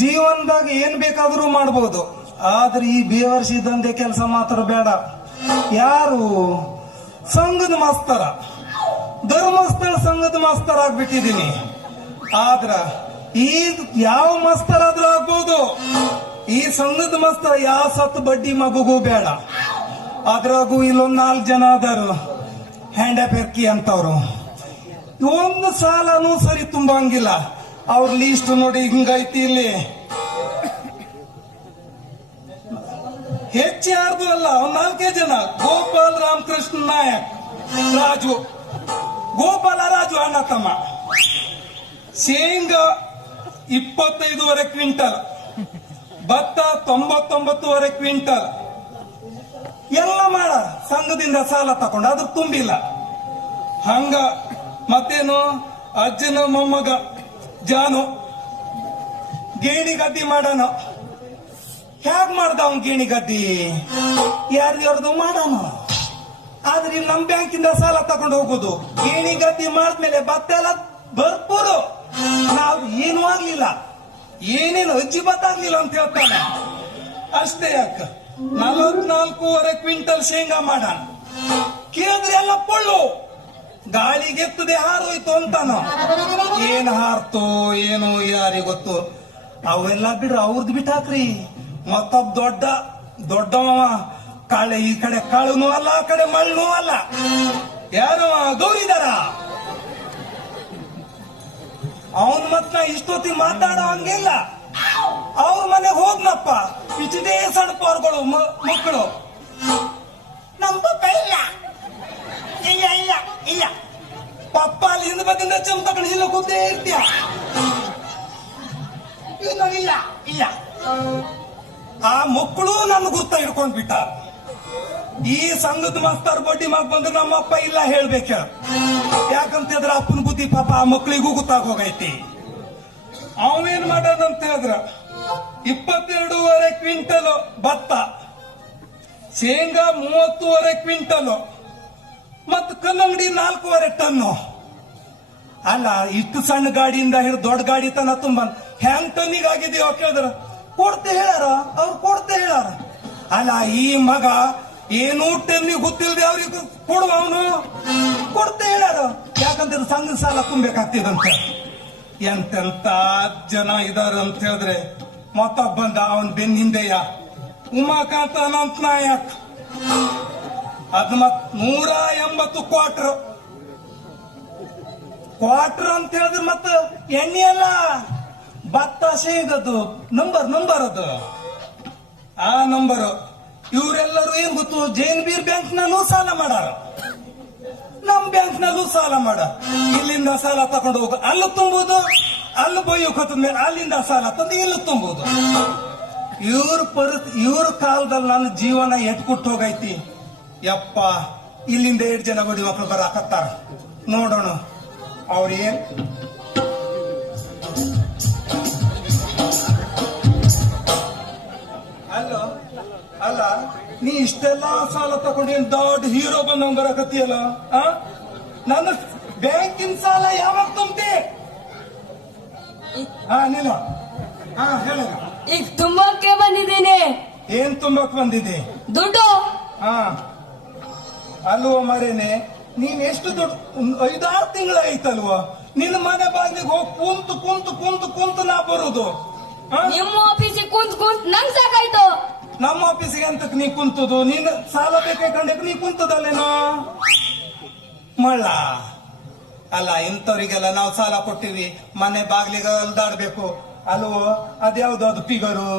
ಜೀವನದಾಗ ಏನ್ ಬೇಕಾದ್ರೂ ಮಾಡ್ಬೋದು, ಆದ್ರೆ ಈ ಬೇವರ್ಸಿ ದಂಧೆ ಕೆಲಸ ಮಾತ್ರ ಬೇಡ. ಯಾರು ಸಂಘದ ಮಾಸ್ತರ, ಧರ್ಮಸ್ಥಳ ಸಂಘದ ಮಾಸ್ತರ್ ಆಗ್ಬಿಟ್ಟಿದೀನಿ. ಆದ್ರ ಈ ಯಾವ ಮಾಸ್ತರ್ ಆದ್ರೂ ಆಗ್ಬೋದು, ಈ ಸಂಘದ ಮಾಸ್ತರ ಯಾವ ಸತ್ತು ಬಡ್ಡಿ ಮಗುಗೂ ಬೇಡ. ಅದ್ರಾಗೂ ಇಲ್ಲೊಂದ್ 4 ಜನ ಅದಾರು ಹ್ಯಾಂಡ ಪೆರ್ಕಿ ಅಂತವ್ರು. ಒಂದು ಸಾಲನೂ ಸರಿ ತುಂಬಂಗಿಲ್ಲ. ಅವ್ರ ಲೀಸ್ಟ್ ನೋಡಿ ಹಿಂಗೈತಿ. ಇಲ್ಲಿ ಹೆಚ್ಚು ಯಾರ್ದು ಅಲ್ಲ, ಒಂದ್ 4 ಜನ. ಗೋಪಾಲ್ ರಾಮಕೃಷ್ಣ ನಾಯಕ್, ರಾಜು, ಗೋಪಾಲ ರಾಜು ಅಣ್ಣ ತಮ್ಮ. ಶೇಂಗಾ 25 ಕ್ವಿಂಟಲ್, ಭತ್ತ 99 ಕ್ವಿಂಟಲ್ ಎಲ್ಲ ಮಾಡ ಸಂಘದಿಂದ ಸಾಲ ತಗೊಂಡು ಅದ್ರ ತುಂಬಿಲ್ಲ. ಹಂಗ ಮತ್ತೇನು ಅಜ್ಜನ ಮೊಮ್ಮಗ ಜಾನು ಗೇಣಿ ಗದ್ದಿ ಮಾಡೋಣ. ಹೇಗ್ ಮಾಡ್ದ ಅವನ್ ಗೇಣಿ ಗದ್ದಿ? ಯಾರ್ದು ಮಾಡೋಣ. ಆದ್ರೆ ಇಲ್ಲಿ ನಮ್ ಬ್ಯಾಂಕಿಂದ ಸಾಲ ತಗೊಂಡು ಹೋಗುದು. ಗೇಣಿ ಗದ್ದಿ ಮಾಡಿದ್ಮೇಲೆ ಭತ್ತ ಎಲ್ಲ ಬರ್ಪೂರು. ನಾವು ಏನೂ ಆಗ್ಲಿಲ್ಲ, ಏನೇನು ಅಜ್ಜಿ ಬತ್ತಾಗ್ಲಿಲ್ಲ ಅಂತ ಹೇಳ್ತಾನೆ. ಅಷ್ಟೇ ಯಾಕ 44 ಕ್ವಿಂಟಲ್ ಶೇಂಗಾ ಮಾಡೋಣ. ಕೇಳಿದ್ರೆ ಎಲ್ಲ ಪೊಳ್ಳು, ಗಾಳಿಗೆತ್ತದೆ ಹಾರೋಯ್ತು ಅಂತಾನ. ಏನ್ ಹಾರ್ತೋ ಏನು ಯಾರಿಗೆ ಗೊತ್ತು. ಅವೆಲ್ಲ ಬಿಡ್ರಿ, ಅವ್ರದ್ದು ಬಿಟ್ಟಾಕ್ರಿ. ಮತ್ತೊಬ್ಬ ದೊಡ್ಡವ ಕಾಳೆ, ಈ ಕಡೆ ಕಾಳುನೂ ಅಲ್ಲ, ಆ ಕಡೆ ಮಣ್ಣೂ ಅಲ್ಲ. ಯಾರು ಗೌರಿದಾರ ಅವನ್ ಮತ್ ನಾ ಇಷ್ಟೊತ್ತಿ ಮಾತಾಡೋ ಹಂಗಿಲ್ಲ. ಅವ್ರ ಮನೆಗೆ ಹೋಗ್ನಪ್ಪ, ಇಷ್ಟೇ ಸಣ್ಣ ಪೋರ್ಗಳು ಮಕ್ಕಳು. ನಮ್ಮ ಪಪ್ಪ ಇಲ್ಲ ಇಲ್ಲ ಇಲ್ಲ ಇಲ್ಲ ಪಪ್ಪ ಅಲ್ಲಿ ಹಿಂದ ಬದಿಯಿಂದ ಚಮ್ ತಗೊಂಡು ಇಲ್ಲ ಕೂತೇ ಇರ್ತೀಯ. ಇಲ್ಲ ಇಲ್ಲ ಆ ಮಕ್ಕಳು ನನ್ನ ಗುರ್ತ ಹಿಡ್ಕೊಂಡ್ಬಿಟ್ಟ. ಈ ಸಂಘದ ಮಾಸ್ತರ್ ಬಡ್ಡಿ ಮಗ್ ಬಂದ್ರೆ ನಮ್ಮಪ್ಪ ಇಲ್ಲ ಹೇಳ್ಬೇಕ. ಯಾಕಂತಿದ್ರ ಅಪ್ಪನ ಬುದ್ಧಿ ಪಾಪ ಆ ಮಕ್ಕಳಿಗೂ ಗೊತ್ತಾಗೋಗೈತಿ. ಅವೇನ್ ಮಾಡೋದಂತ ಹೇಳಿದ್ರ 22 ಕ್ವಿಂಟಲ್ ಭತ್ತ, ಶೇಂಗಾ 30 ಕ್ವಿಂಟಲ್, ಮತ್ ಕಲ್ಲಂಗಡಿ 4 ಟನ್ನು. ಅಲ್ಲ, ಇಷ್ಟು ಸಣ್ಣ ಗಾಡಿಯಿಂದ ಹಿಡಿದು ದೊಡ್ಡ ಗಾಡಿ ತನ ತುಂಬ ಹ್ಯಾಂಗ್ ಟನ್ನಿಗೆ ಆಗಿದೆಯೋ ಕೇಳಿದ್ರ ಕೊಡ್ತೆ ಹೇಳಾರ, ಅವ್ರು ಕೊಡ್ತೆ ಹೇಳಾರ. ಅಲ್ಲ, ಈ ಮಗ ಏನು ಟನ್ನಿಗೆ ಗೊತ್ತಿಲ್ಲದೆ ಅವ್ರಿಗೆ ಕೊಡುವ, ಅವನು ಕೊಡ್ತೆ ಹೇಳಾರ. ಯಾಕಂದ್ರೆ ಸಂಘ ಸಾಲ ತುಂಬಬೇಕಾಗ್ತಿದಂತ. ಎಂತೆಂತ ಜನ ಇದಾರ ಅಂತ ಹೇಳಿದ್ರೆ ಮತ್ತೊಬ್ಬ ಬಂದ ಅವನ್ ಬೆನ್ನ ಹಿಂದೆಯ ಉಮಾಕಾಂತ ಅನಂತ ನಾಯಕ್. ಅದ್ ಮತ್ 180 ಕ್ವಾರ್ಟರ್ ಅಂತ ಹೇಳಿದ್ರೆ ಮತ್ತ ಎಣ್ಣೆ ಅಲ್ಲ, ಭತ್ತ ಶೇಂಗದ್ದು ನಂಬರ್ ಅದು. ಆ ನಂಬರ್ ಇವರೆಲ್ಲರೂ ಏನ್ ಗೊತ್ತು, ಜೈನ್ ಬೀರ್ ಬ್ಯಾಂಕ್ ನಲ್ಲೂ ಸಾಲ ಮಾಡಾರ, ನಮ್ ಬ್ಯಾಂಕ್ ನಲ್ಲೂ ಸಾಲ ಮಾಡ. ಇಲ್ಲಿಂದ ಸಾಲ ತಗೊಂಡು ಹೋಗ ಅಲ್ಲೂ ತುಂಬುದು, ಅಲ್ಲಿ ಬೊಯ್ಯೋಕ್ ಮೇಲೆ ಅಲ್ಲಿಂದ ಸಾಲ ತಂದು ಇಲ್ಲಿ ತುಂಬುದು. ಇವ್ರ ಕಾಲದಲ್ಲಿ ನನ್ನ ಜೀವನ ಎಟ್ಕೊಟ್ಟು ಹೋಗೈತಿ. ಯಪ್ಪ, ಇಲ್ಲಿಂದ 8 ಜನ ಬಡಿ ಮಕ್ಕಳು ಬರಾಕತ್ತಾರ. ನೋಡೋಣ ಅವ್ರೇನ್. ಅಲ್ಲ, ನೀ ಇಷ್ಟೆಲ್ಲ ಸಾಲ ತಗೊಂಡು ಏನ್ ದೊಡ್ಡ ಹೀರೋ ಬಂದಂಗ್ ಬರಕತ್ತೀಯಲ್ಲ. ನನ್ನ ಬ್ಯಾಂಕಿನ ಸಾಲ ಯಾವಾಗ ತುಂಬಿ? ನೀನು ಹೇಳ. ಈಗ ತುಂಬಕ್ಕೆ ಬಂದಿದ್ದೀನಿ. ಏನ್ ತುಂಬಕ್ ಬಂದಿದೆ? ದುಡ್ಡು. ಅಲ್ವ ಮರೇನೆ, ನೀನ್ ಎಷ್ಟು ದುಡ್ಡು 5-6 ತಿಂಗಳ ಐತಲ್ವ ನಿನ್ನ ಮನೆ ಬಾಗಿಲಿಗೆ ಹೋಗಿ ಕುಂತು ನಾ ಬರುದು. ನಿಮ್ಮ ಆಫೀಸಿಗೆ ಕುಂತ್ ನಂಗ್ ಸಾಕಾಯ್ತು. ನಮ್ಮ ಆಫೀಸಿಗೆ ಅಂತಕ್ ನೀ ಕುಂತದು? ನೀನ್ ಸಾಲ ಬೇಕಾಯ್ಕೊಂಡಕ್ ನೀ ಕುಂತದಲ್ಲೇನೋ ಮಳ್ಳ. ಅಲ್ಲ, ಇಂಥವ್ರಿಗೆಲ್ಲ ನಾವು ಸಾಲ ಕೊಟ್ಟಿವಿ, ಮನೆ ಬಾಗ್ಲಿಗೆ ಅಲ್ದಾಡ್ಬೇಕು ಅಲ್ವೋ. ಅದ್ಯಾವ್ದು ಅದು ಫಿಗರು?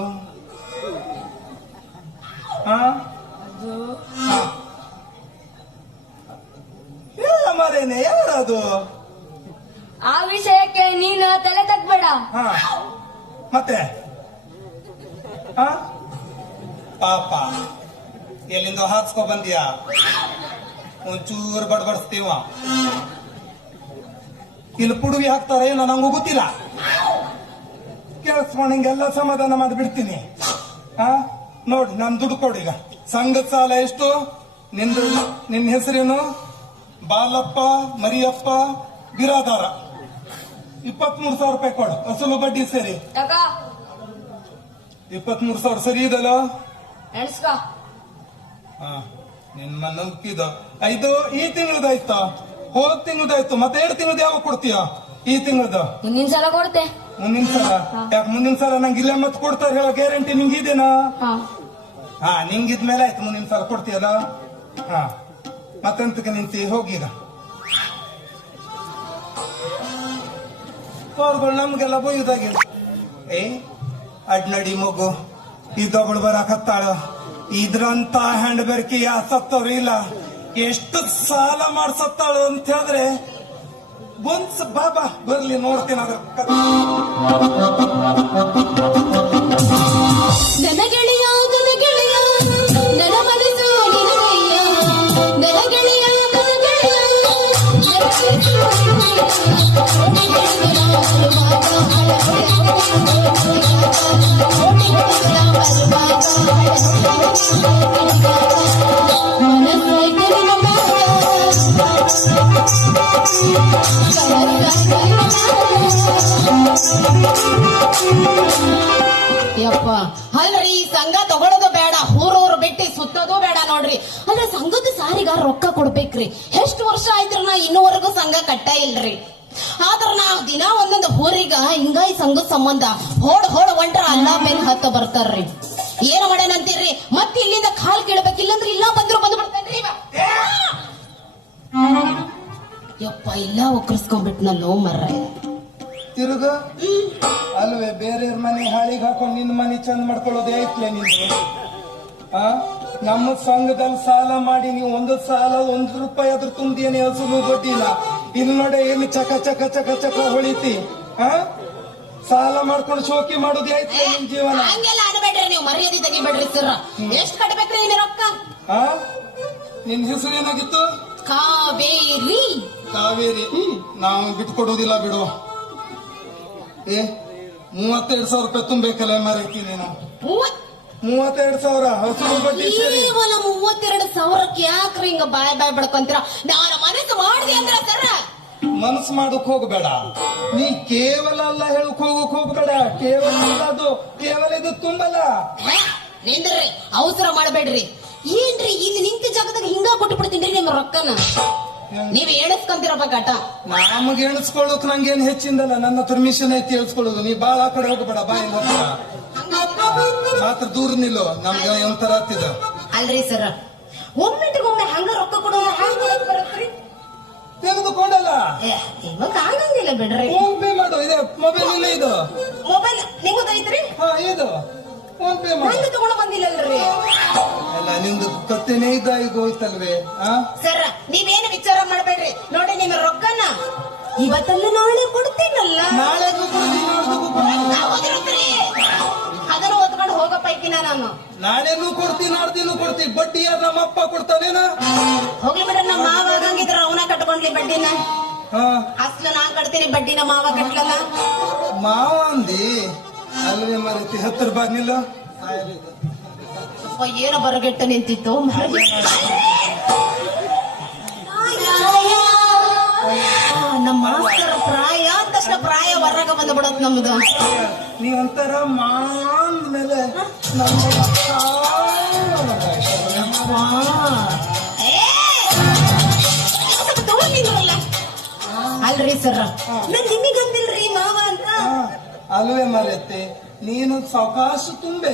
ಹೇಳ ಮರೇನೆ, ಯಾರದು? ಆ ವಿಷಯಕ್ಕೆ ನೀನು ತಲೆ ತಗ್ಬೇಡ. ಮತ್ತೆ ಪಾಪ ಎಲ್ಲಿಂದ ಹಾಕ್ಸ್ಕೊ ಬಂದಿಯಾ? ಒಂಚೂರು ಬಡ್ಬಡಿಸ್ತೀವ. ಇಲ್ಲಿ ಪುಡುವಿ ಹಾಕ್ತಾರ ಏನೋ ನಂಗೂ ಗೊತ್ತಿಲ್ಲ. ಕೇಳಿಸ್ಕೊಂಡು ಹಿಂಗೆಲ್ಲ ಸಮಾಧಾನ ಮಾಡಿಬಿಡ್ತೀನಿ. ನೋಡಿ, ನನ್ ದುಡ್ಡು ಕೊಡೀಗ. ಸಂಘದ ಸಾಲ ಎಷ್ಟು? ನಿನ್ನ ಹೆಸರೇನು? ಬಾಲಪ್ಪ, ಮರಿಯಪ್ಪ, ಬಿರಾದಾರ. 23,000 ರೂಪಾಯಿ ಕೊಡು, ಅಸಲು ಬಡ್ಡಿ ಸರಿ. ಯಾಕ 23,000 ಸರಿ ಇದಲ್ಲ? ಎಣ್ಸ್ಕ. ಹಾ, ನಿನ್ನ ನಂಬಿಕಿದ. ಇದು ಈ ತಿಂಗಳದಾಯ್ತಾ? ಹೋದ್ ತಿಂಗಳದಾಯ್ತು, ಮತ್ತೆ 2 ತಿಂಗಳದ ಯಾವಾಗ ಕೊಡ್ತೀಯ? ಈ ತಿಂಗಳದ ಮುಂದಿನ ಸಲ ಕೊಡ್ತೆ. ಮುಂದಿನ ಸಲ? ಯಾಕೆ ಮುಂದಿನ ಸಲ ನಂಗೆ ಇಲ್ಲೇ ಮತ್ತೆ ಕೊಡ್ತಾರೆ ಹೇಳೋ ಗ್ಯಾರಂಟಿ ನಿಂಗಿದೇನಾ? ಹಾ, ನಿಂಗಿದ್ಮೇಲೆ ಆಯ್ತು, ಮುಂದಿನ ಸಲ ಕೊಡ್ತೀಯಲ್ಲ? ಹಾ, ಮತ್ತೆಂತಕ್ಕೆ ನಿಂತಿ? ಹೋಗೀಗ ಅವ್ರುಗಳು ನಮ್ಗೆಲ್ಲ ಬೊಯ್ಯುದಾಗಿ. ಅಡ್ನಡಿ ಮಗು ಇದೊಬ್ಬಳು ಬರಾಕತ್ತಾಳ. ಇದ್ರಂತ ಹ್ಯಾಂಡ್ ಬೆರ್ಕಿ ಸತ್ತವ್ರು ಇಲ್ಲ. ಎಷ್ಟು ಸಾಲ ಮಾಡ್ಸತ್ತಾಳು ಅಂತ ಹೇಳಿದ್ರೆ ಬಾಬಾ ಬರ್ಲಿ ನೋಡ್ತೇನೆ ಅದ್ರ ಕಥೆ. ನನ್ನ ಗೆಳೆಯ ನನ್ನ ಗೆಳೆಯ ನನ್ನ ಮನಸ್ಸು ನಿನಗಯ್ಯ, ನನ್ನ ಗೆಳೆಯ ನನ್ನ ಗೆಳೆಯ ಯಪ್ಪ ಅಲ್ರಿ, ಸಂಘ ತಗೊಳ್ಳೋದು ಬೇಡ, ಊರೂರು ಬಿಟ್ಟು ಸುತ್ತೋದು ಬೇಡ ನೋಡ್ರಿ. ಅಲ್ಲ, ಸಂಘದ ಸಾರಿಗ ರೊಕ್ಕ ಕೊಡ್ಬೇಕ್ರಿ. ಎಷ್ಟು ವರ್ಷ ಆಯ್ತು ನಾ ಇನ್ನೂವರೆಗೂ ಸಂಘ ಕಟ್ಟ ಇಲ್ರಿ. ಆದ್ರ ನಾ ದಿನ ಒಂದೊಂದು ಊರಿಗ ಹಿಂಗಾಯಿ ಸಂಘದ ಸಂಬಂಧ ಹೋಡ್ ಹೊಂಟ್ರ ಅಲ್ಲ ಮೇಲೆ ಹತ್ತ ಬರ್ತಾರ್ರಿ. ಏನ್ ಮಾಡ್ಯಾನಂತೀರ್ರಿ? ಮತ್ತೆ ಇಲ್ಲಿಂದ ಕಾಲ್ ಕೇಳ್ಬೇಕು, ಇಲ್ಲಂದ್ರೆ ಇಲ್ಲ ಬಂದ್ರು ಬಂದು ಬಿಡ್ತೇನ್ರಿ ಇವ. ಯಪ್ಪ, ಇಲ್ಲ ಒಕ್ಕರ್ಸ್ಕೊಂಡ್ಬಿಟ್ನಲ್ಲೋ ಮರ್ರ. ತಿರುಗ ಅಲ್ವೇ ಬೇರೆಯವ್ರ ಮನೆ ಹಾಳಿಗೆ ಹಾಕೊಂಡು ನಿನ್ನ ಮನೆ ಚಂದ ಮಾಡ್ಕೊಳ್ಳೋದೇ ಐತ್ಲೆ ನಿಂದು. ನಮ್ಮ ಸಂಘದಲ್ಲಿ ಸಾಲ ಮಾಡಿ ನೀವು ಒಂದು ಸಾಲ 1 ರೂಪಾಯಿ ಆದ್ರೂ ತುಂಬ್ದೇನೆ ಹಸುನು ಬಡ್ಡಿನ. ಇಲ್ಲಿ ನೋಡೆ ಏನು ಚಕ ಚಕ ಚಕ ಚಕ ಹೊಳಿತಿ. ಸಾಲ ಮಾಡ್ಕೊಂಡು ಶೋಕಿ ಮಾಡೋದೇ ಐತ್ಲೆ ನಿಮ್ ಜೀವನ. ಹಂಗೆಲ್ಲ ಅನ್ಬೇಡ್ರಿ, ನೀವು ಮರ್ಯಾದೆ ತೆಗಿಬೇಡ್ರಿ ಸರ್. ಎಷ್ಟ್ ಕಟ್ಬೇಕ್ರಿ ಇಲ್ಲಿ ರೊಕ್ಕ? ನಿನ್ ಹೆಸರು ಏನಾಗಿತ್ತು? ಕಾವೇರಿ. ಕಾವೇರಿ. ನಾವು ಬಿಟ್ಕೊಡೋದಿಲ್ಲ ಬಿಡು. 32,000 ರೂಪಾಯಿ ತುಂಬಬೇಕಲ್ಲ ಮರೈತಿ ನೀನು. 32,000 ಹಸು ಬಡ್ಡಿ ಸೇರಿ. ಕೇವಲ 32,000ಕ್ಕೆ ಯಾಕ್ರಿ ಹಿಂಗ ಬಾಯ್ ಬಡ್ಕೊಂತೀರ? ನಾನು ಮನಸ್ಸು ಮಾಡಿದೆ ಅಂದ್ರ ಸರ. ಮನಸ್ಸು ಮಾಡಕ್ ಹೋಗ್ಬೇಡ ನೀ. ಕೇವಲ ಅಲ್ಲ ಹೇಳಕ್ ಹೋಗ್ಬೇಡ. ಕೇವಲ ಅಲ್ಲ ಅದು, ಕೇವಲ ಇದು ತುಂಬಲ್ಲ. ನಿಂದ್ರಿ, ಅವಸರ ಮಾಡಬೇಡ್ರಿ. ಏನ್ರಿ ಇಲ್ಲಿ ನಿಂತ ಜಾಗದಾಗ ಹಿಂಗ ಕೊಟ್ಟು ಬಿಡ್ತೀನಿ ನಿಮ್ಮ ರೊಕ್ಕನ. ನೀವ್ ಎಣಿಸ್ಕೊಂತಿರಬೇಕಾಟ. ನಮಗೆ ಎಣಿಸ್ಕೊಳ್ಳೋಕ್ ನಂಗೇನ್ ಹೆಚ್ಚಿಂದಲ್ಲ. ನನ್ನ ಪರ್ಮಿಷನ್ ಐತಿ ಎಳ್ಸ್ಕೊಳ್ಳೋದು. ನೀ ಬಾಳ ಆ ಕಡೆ ಹೋಗ್ಬೇಡ. ಬಾಯಿ ಮಾತ್ರ ದೂರ ನಿಲ್ಲು. ನಮ್ಗೆ ಒಂಥರ ಹತ್ತಿದ. ಅಲ್ರಿ ಸರ್, ಒಮ್ಮೆಂಟಿಗೊಮ್ಮೆ ಹಂಗ ರೊಕ್ಕ ಕೊಡೋದು ಹ್ಯಾಂಗ ಬರತ್ರಿ? ತೆಗೆದುಕೊಂಡಲ್ಲ ಇವಾಗ ಆಗಂಗಿಲ್ಲ ಬಿಡ್ರಿ. ಫೋನ್ ಪೇ ಮಾಡು. ಇದೆ ಮೊಬೈಲ್ ಇಲ್ಲ ಇದು. ಮೊಬೈಲ್ ನಿಮ್ಮದೈತ್ರಿ? ಹಾ, ಇದು ಫೋನ್ ಪೇ ಮಾಡು. ಹಂಗ ತಗೊಂಡು ಬಂದಿಲ್ಲಲ್ರಿ? ಅಲ್ಲ, ನಿಮ್ದು ಕತ್ತೆನೇ ಇದ್ದ ಈಗ ಹೋಯ್ತಲ್ವೇ? ಸರ್, ನೀವೇನು ವಿಚಾರ ಮಾಡಬೇಡ್ರಿ. ನೋಡಿ, ನಿಮ್ಮ ರೊಕ್ಕನ ಇವತ್ತಲ್ಲ ನಾಳೆ ಕೊಡ್ತೀನಲ್ಲ. ನಾಳೆ ಅದನ್ನು ಓದ್ಕೊಂಡು ಹೋಗೋ ಪೈಕಿನ ನಾನು. ನಾಳೆನೂ ಕೊಡ್ತೀನಿ, ನಾಡ್ದಿನೂ ಕೊಡ್ತೀನಿ. ಬಡ್ಡಿ ಯಾರು ನಮ್ಮಪ್ಪ ಕೊಡ್ತಾನೇನ? ಹೋಗ್ಲಿ ಬಿಡ್ರಿ, ನಮ್ಮ ಮಾವ ಆಗಂಗಿದ್ರ ಅವನ ಕಟ್ಕೊಂಡ್ಲಿ ಬಡ್ಡಿನ. ಅಸ್ಲು ನಾನ್ ಕಟ್ತೀನಿ, ಬಡ್ಡಿನ ಮಾವ ಕಟ್ಲಲ್ಲ. ಮಾವ ಅಂದಿ ಅಲ್ವೇ ಮರೈತಿ. ಹತ್ತಿರ ಬಾಗಿಲ್ಲ. ಏನೋ ಬರಗೆಟ್ಟ ನಿಂತಿತ್ತು. ನಮ್ಮ ಮಾಸ್ತರ ಪ್ರಾಯ ಅಂತಷ್ಟ ಪ್ರಾಯ ಹೊರಗ ಬಂದ್ಬಿಡತ್ ನಮ್ದು. ನೀವಂತರ ಮಾಂದ ಮೇಲೆ ಅಲ್ರಿ ಸರ್, ನನ್ ನಿಮಗಂದಿಲ್ರಿ ಮಾವ ಅಂತ. ಅಲ್ವೇ ಮರೈತಿ. ನೀನು ಸಾವಕಾಶ ತುಂಬೆ.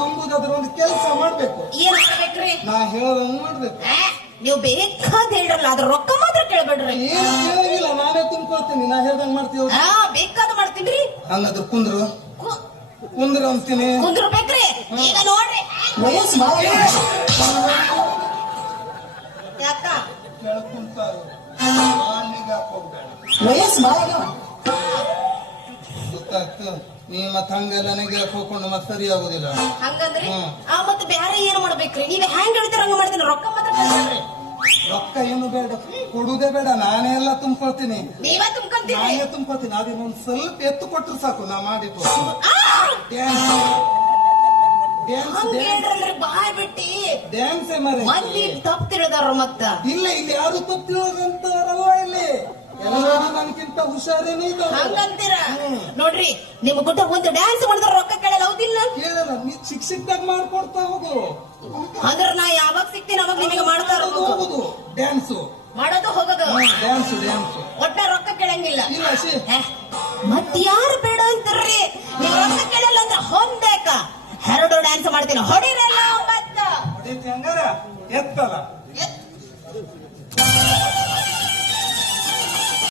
ತುಂಬುದಾದ್ರ ಒಂದು ಕೆಲಸ ಮಾಡ್ಬೇಕು. ಏನ್ ಮಾಡ್ಬೇಕ್ರಿ? ನಾ ಹೇಳೋದಂಗ್ ಮಾಡ್ಬೇಕು. ನೀವು ಬೇಕಾದ್ ಹೇಳ್ರಲ್ಲ, ಅದ್ರ ರೊಕ್ಕ ಮಾತ್ರ ಕೇಳ್ಬೇಡ್ರಿ. ಏನ್ ಕೇಳಿಲ್ಲ, ನಾನೇ ತುಂಬ್ಕೊಳ್ತೀನಿ. ನಾ ಹೇಳ್ದಂಗ್ ಮಾಡ್ತೀವಿ. ಬೇಕಾದ್ ಮಾಡ್ತೀನ್ರಿ. ಹಂಗಾದ್ರ ಕುಂದ್ರು ಅಂತೀನಿ. ಕುಂದ್ರಬೇಕ್ರಿ. ಈಗ ನೋಡ್ರಿ, ಯಾಕ ಹೇಳ್ಕೊಂತಾರೆ. ಗೊತ್ತಾಗ್ತು. ನೀ ಮತ್ ಹಂಗೆಲ್ಲ ನನಗೆ ಹೋಗ್ಕೊಂಡು ಮತ್ತೆ ಸರಿ ಆಗುದಿಲ್ಲ. ಹಂಗಂದ್ರಿ ಮತ್ತೆ ಬೇರೆ ಏನ್ ಮಾಡ್ಬೇಕ್ರಿ? ನೀವ್ ಹೆಂಗ್ ಹೇಳ್ತೀರ ಹಂಗ ಮಾಡ್ತೀನಿ. ರೊಕ್ಕ ಮಾತ್ರ ಕೇಳ್ಬೇಡ್ರಿ. ರೊಕ್ಕ ಏನು ಬೇಡ, ಕೊಡುದೇ ಬೇಡ. ನಾನೇ ಎಲ್ಲ ತುಂಬ್ಕೊಳ್ತೀನಿ. ನೀವೇ ತುಂಬ್ಕೊಂತೀರಿ. ನಾನೇ ತುಂಬ್ಕೊಳ್ತೀನಿ. ಅದೇನೊಂದ್ ಸ್ವಲ್ಪ ಎತ್ತು ಕೊಟ್ರು ಸಾಕು. ನಾ ಮಾಡಿಟ್ಟು ಹೇಳ್ರಲ್ರಿ ಬಾಯ್ ಬಿಟ್ಟಿ. ಡ್ಯಾನ್ಸೇ ಮರೆ ಮಂದಿ ತಪ್ಪು ತಿಳಿದಾರ ಮತ್ತ. ಇಲ್ಲ, ಇಲ್ಲಿ ಯಾರು ತಪ್ಪು ತಿಳಿದಂತಾರಲ್ಲ. ಇಲ್ಲಿ ಎಲ್ಲರೂ ನನ್ಕಿಂತ ಹುಷಾರೇನೇ ಇದ್ದಾರೆ. ಹಂಗಂತೀರ ನೋಡ್ರಿ ನಿಮ್ ಗುಡ್ಡ ಒಂದು ಡ್ಯಾನ್ಸ್ ಮಾಡಿದ್ರೆ ರೊಕ್ಕ ಕೇಳಲ್ಲ ಹೌದಿಲ್ಲ ಕೇಳಲ್ಲ, ನೀ ಸಿಕ್ದಾಗ ಮಾಡ್ಕೊಡ್ತಾ ಹೋಗು. ಅಂದ್ರ ನಾ ಯಾವಾಗ ಸಿಗ್ತೀನಿ ಅವಾಗ ನಿಮಗೆ ಮಾಡ್ತಾ ಇರೋದು ಹೋಗುದು ಡ್ಯಾನ್ಸು, ಮಾಡೋದು ಹೋಗೋದು ಡ್ಯಾನ್ಸು ಡ್ಯಾನ್ಸು. ಒಟ್ಟ ರೊಕ್ಕ ಕೇಳಂಗಿಲ್ಲ. ಇಲ್ಲ ಸಿ ಮತ್ ಯಾರು ಬೇಡ ಅಂತಾರ್ರಿ? ನೀವು ರೊಕ್ಕ ಕೇಳಲ್ಲ ಅಂದ್ರೆ ಹೊಂದೇಕ 2 ಡ್ಯಾನ್ಸ್ ಮಾಡ್ತೀನಿ ಹೊಡಿರಲ್ಲ ಮತ್ತ ಹೊಡೀತಿ ಹಂಗಾರ ಎತ್ತಲ್ಲ